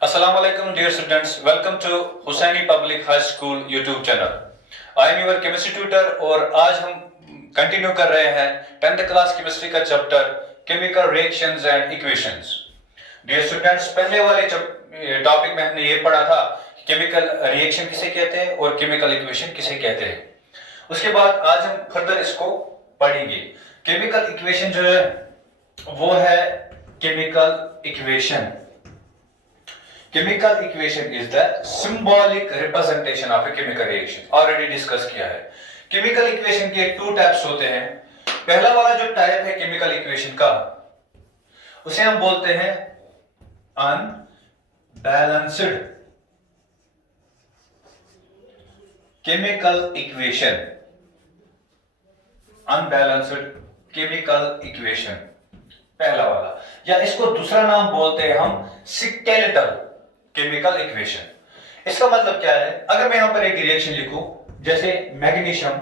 Assalamu alaikum dear students, welcome to Hussaini Public High School YouTube channel. I am your chemistry tutor और आज हम continue कर रहे हैं 10th क्लास केमिस्ट्री का chapter chemical reactions and equations. Dear students, पहले वाले topic में हमने ये पढ़ा था कि केमिकल रिएक्शन किसे कहते हैं और केमिकल इक्वेशन किसे कहते हैं। उसके बाद आज हम फर्दर इसको पढ़ेंगे। केमिकल इक्वेशन जो है वो है chemical equation. Chemical equation is the symbolic representation of a chemical reaction. Already discuss किया है। Chemical equation के टू टाइप्स होते हैं। पहला वाला जो टाइप है chemical equation का, उसे हम बोलते हैं unbalanced chemical equation। unbalanced chemical equation पहला वाला, या इसको दूसरा नाम बोलते हैं हम skeletal केमिकल इक्वेशन। इसका मतलब क्या है? अगर मैं यहां पर एक रिएक्शन लिखूं, जैसे मैग्नीशियम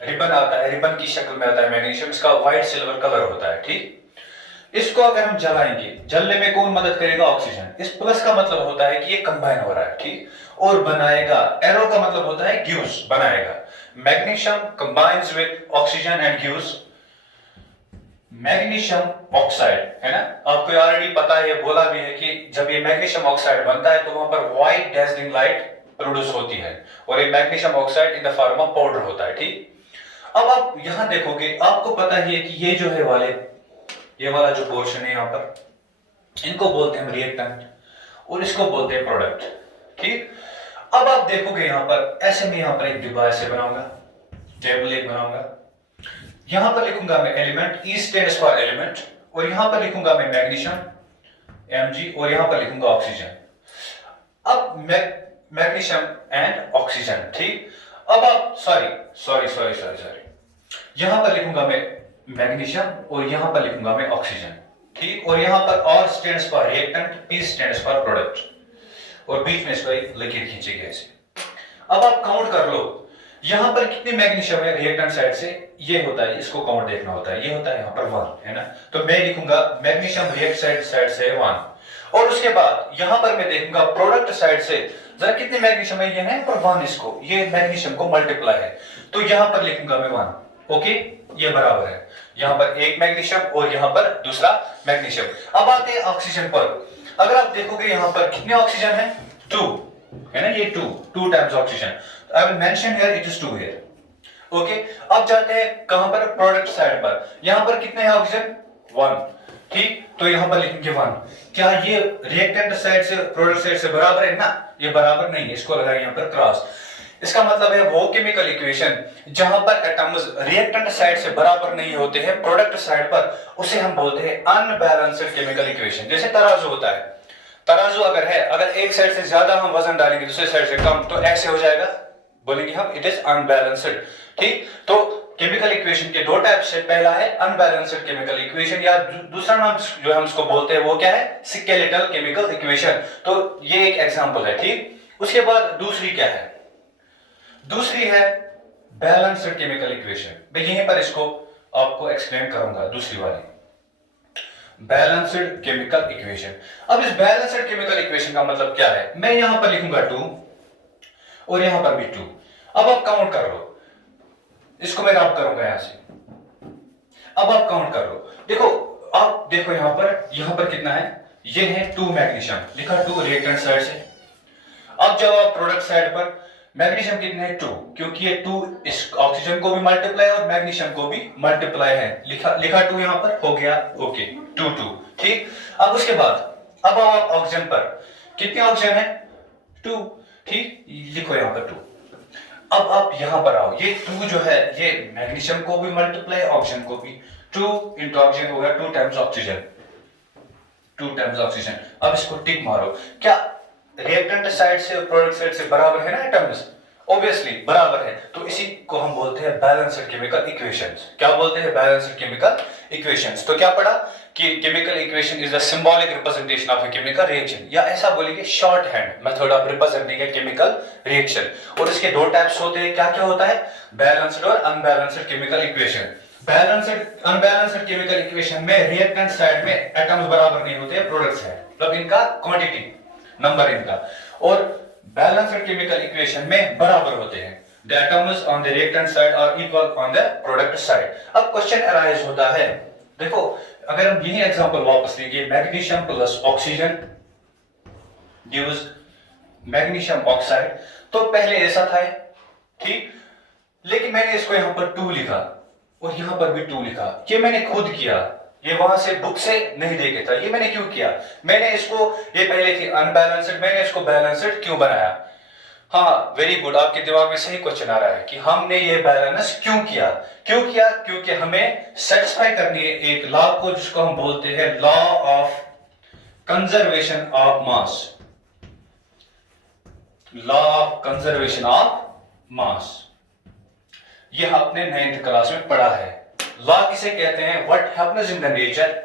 रिबन आता है, रिबन की शक्ल में आता है मैग्नीशियम, इसका व्हाइट सिल्वर कलर होता है, ठीक। इसको अगर हम जलाएंगे, जलने में कौन मदद करेगा? ऑक्सीजन। इस प्लस का मतलब होता है कि ये कंबाइन हो रहा है, ठीक, और बनाएगा। एरो का मतलब होता है गिव्स, बनाएगा। Magnesium combines with oxygen and gives magnesium oxide, है ना। आपको ऑलरेडी पता है, बोला भी है कि जब ये मैग्नीशियम ऑक्साइड बनता है तो वहां पर व्हाइट डैजलिंग लाइट प्रोड्यूस होती है, और ये magnesium oxide in the form of powder होता है, ठीक। अब आप यहां देखोगे, आपको पता ही है कि ये जो है ये वाला जो पोर्शन है यहाँ पर, इनको बोलते हैं रिएक्टेंट और इसको बोलते हैं प्रोडक्ट, ठीक। अब आप देखोगे यहाँ पर, ऐसे में यहाँ पर एक डिब्बा ऐसे बनाऊंगा, टेबल एक बनाऊंगा। यहां पर लिखूंगा मैं element, E stands for element, और यहां पर लिखूंगा मैं मैग्नीशियम Mg, और यहां पर लिखूंगा ऑक्सीजन। अब मैग्नीशियम एंड ऑक्सीजन, ठीक। अब आप सॉरी यहां पर लिखूंगा मैं मैग्नीशियम और यहां पर लिखूंगा मैं ऑक्सीजन, ठीक। और यहां पर R stands for reactant, P stands for product, और बीच में इसको एक लकीर खींची गई ऐसे। अब आप काउंट कर लो, यहां पर कितने मैग्नीशियम है रिएक्टेंट साइड से, ये होता है, इसको काउंट देखना होता है, ये होता है यहां पर 1, है ना। तो मैं लिखूंगा मैग्नीशियम रिएक्ट साइड से 1, और उसके बाद यहां पर मैं देखूंगा प्रोडक्ट साइड से जरा कितने मैग्नीशियम है, ये है पर 1, इसको, ये मैग्नीशियम को मल्टीप्लाई है, तो यहां पर लिखूंगा मैं 1, ओके। ये बराबर है, यहां पर एक मैग्नीशियम और यहां पर दूसरा मैग्नीशियम। अब आते हैं ऑक्सीजन पर। अगर आप देखोगे यहां पर कितने ऑक्सीजन है? 2, है ना, ये 2 times oxygen. I will mention here it is 2 here. Okay, अब जाते हैं कहां पर? प्रोडक्ट साइड पर। यहां पर कितने हैं ऑक्सीजन? 1, ठीक। तो यहां पर लिखेंगे 1। क्या ये रिएक्टेंट साइड से प्रोडक्ट साइड से बराबर है? ना, ये बराबर नहीं है, इसको लगाएं यहां पर क्रॉस। इसका मतलब है वो केमिकल इक्वेशन जहां पर एटम्स रिएक्टेंट साइड से बराबर नहीं होते हैं प्रोडक्ट साइड पर, उसे हम बोलते हैं अनबैलेंस्ड केमिकल इक्वेशन। जैसे तराजू होता है, तराजू अगर है, अगर एक साइड से ज्यादा हम वजन डालेंगे दूसरे साइड से कम, तो ऐसे हो जाएगा, बोलेंगे हम इट इज अनबैलेंस्ड, ठीक। तो केमिकल इक्वेशन के दो टाइप्स है, पहला है अनबैलेंस्ड केमिकल इक्वेशन, या दूसरा नाम जो हम इसको बोलते हैं वो क्या है? Skeletal chemical equation. तो ये एक एग्जांपल है, ठीक। उसके बाद दूसरी क्या है? दूसरी है बैलेंस्ड केमिकल इक्वेशन। मैं यहीं पर इसको आपको एक्सप्लेन करूंगा, दूसरी वाली बैलेंस्ड केमिकल इक्वेशन। अब इस बैलेंस्ड केमिकल इक्वेशन का मतलब क्या है? मैं यहां पर लिखूंगा 2 और यहां पर भी 2। अब आप काउंट कर लो, इसको मैं रब करूंगा यहां से। अब आप काउंट कर लो, देखो, आप देखो यहां पर कितना है? ये है 2 मैग्नीशियम, लिखा 2 रिएक्टेंट साइड से। अब जब आप प्रोडक्ट साइड पर, मैग्नीशियम कितने हैं? 2, क्योंकि ये 2 इस ऑक्सीजन को भी मल्टीप्लाई और मैग्नीशियम को भी मल्टीप्लाई है, लिखा 2 यहां पर, हो गया, ओके, 2, ठीक। अब उसके बाद अब आप ऑक्सीजन पर, कितने ऑक्सीजन है? 2, ठीक, लिखो यहां पर 2। अब आप यहां पर आओ, ये 2 जो है ये मैग्नीशियम को भी मल्टीप्लाई, ऑक्सीजन को भी, 2 इंटू ऑक्सीजन हो गया 2 टाइम्स ऑक्सीजन, 2 टाइम्स ऑक्सीजन। अब इसको टिक मारो, क्या रिएक्टेंट साइड से प्रोडक्ट साइड से बराबर है ना एटम्स? ऑब्वियसली बराबर है, तो इसी को हम बोलते हैं बैलेंस्ड केमिकल इक्वेशंस। क्या बोलते हैं? Balanced chemical equations. तो क्या पढ़ा कि chemical equation is the symbolic representation of a chemical reaction, या ऐसा बोलेंगे short hand method of representing a chemical reaction. और इसके दो टाइप्स होते हैं, क्या क्या होता है? बैलेंस्ड और unbalanced chemical equation. Balanced unbalanced chemical equation में रिएक्टेंट साइड में एटम्स बराबर नहीं होते, प्रोडक्ट्स है, मतलब इनका क्वांटिटी नंबर इनका, और बैलेंस्ड केमिकल इक्वेशन में बराबर होते हैं। The atoms on the reactant side are equal on the product side. अब क्वेश्चन अराइज होता है, देखो अगर हम यही एग्जांपल वापस लेंगे, magnesium plus oxygen gives magnesium oxide, तो पहले ऐसा था ठीक, लेकिन मैंने इसको यहां पर 2 लिखा और यहां पर भी 2 लिखा, ये मैंने खुद किया, ये वहां से बुक से नहीं देखे था। ये मैंने क्यों किया, मैंने इसको, ये पहले थी अनबैलेंस्ड, मैंने इसको बैलेंस्ड क्यों बनाया। हाँ वेरी गुड, आपके दिमाग में सही क्वेश्चन आ रहा है कि हमने ये बैलेंस क्यों किया, क्योंकि हमें सेटिस्फाई करनी है एक लॉ को जिसको हम बोलते हैं law of conservation of mass, law of conservation of मास। यह आपने 9th क्लास में पढ़ा है। लॉ किसे कहते हैं, what happens in the nature,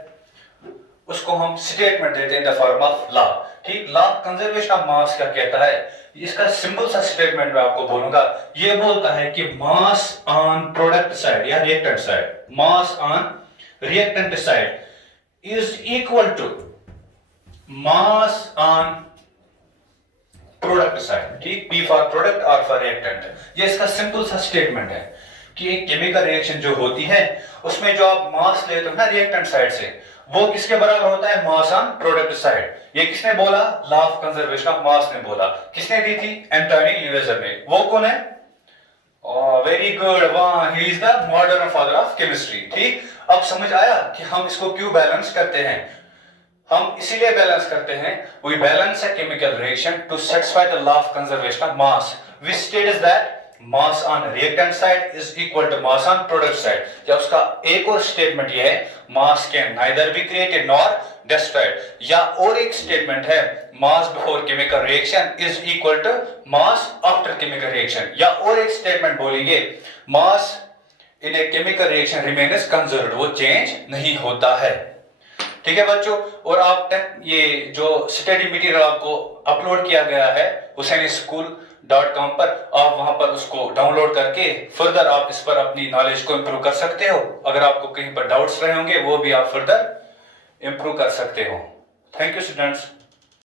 उसको हम स्टेटमेंट देते हैं in the form of law. ठीक, लॉ कंजर्वेशन ऑफ मास क्या कहता है, इसका सिंपल सा स्टेटमेंट मैं आपको बोलूंगा। ये बोलता है कि मास ऑन प्रोडक्ट साइड या reactant side, mass on reactant side is equal to mass on product side. ठीक, पी फॉर प्रोडक्ट और फॉर रिएक्टेंट। ये इसका सिंपल सा स्टेटमेंट है कि एक केमिकल रिएक्शन जो होती है उसमें जो आप मास लेते हो ना रिएक्टेंट साइड से, वो किसके बराबर होता है, मास ऑन प्रोडक्ट साइड। ये किसने बोला, लॉ ऑफ कंजर्वेशन ऑफ मास ने बोला। किसने दी थी, एंटोनी ल्यूवेजर ने। वो कौन है, वेरी गुड, वहां he is the modern father of chemistry. ठीक, अब समझ आया कि हम इसको क्यों बैलेंस करते हैं। हम इसीलिए बैलेंस करते हैं, we balance a chemical reaction to satisfy the law of conservation of mass which states that mass on reactant side is equal to mass on product side. या उसका एक और स्टेटमेंट ये है, mass can neither be created nor destroyed. या और एक statement है, mass before chemical reaction is equal to mass after chemical reaction. या और एक स्टेटमेंट बोलेंगे, mass in a chemical reaction remains conserved, वो चेंज नहीं होता है। ठीक है बच्चों, और आप तक ये जो स्टडी मटेरियल आपको अपलोड किया गया है husainischoool.com पर, आप वहां पर उसको डाउनलोड करके फर्दर आप इस पर अपनी नॉलेज को इंप्रूव कर सकते हो। अगर आपको कहीं पर डाउट्स रहे होंगे वो भी आप फर्दर इंप्रूव कर सकते हो। Thank you students.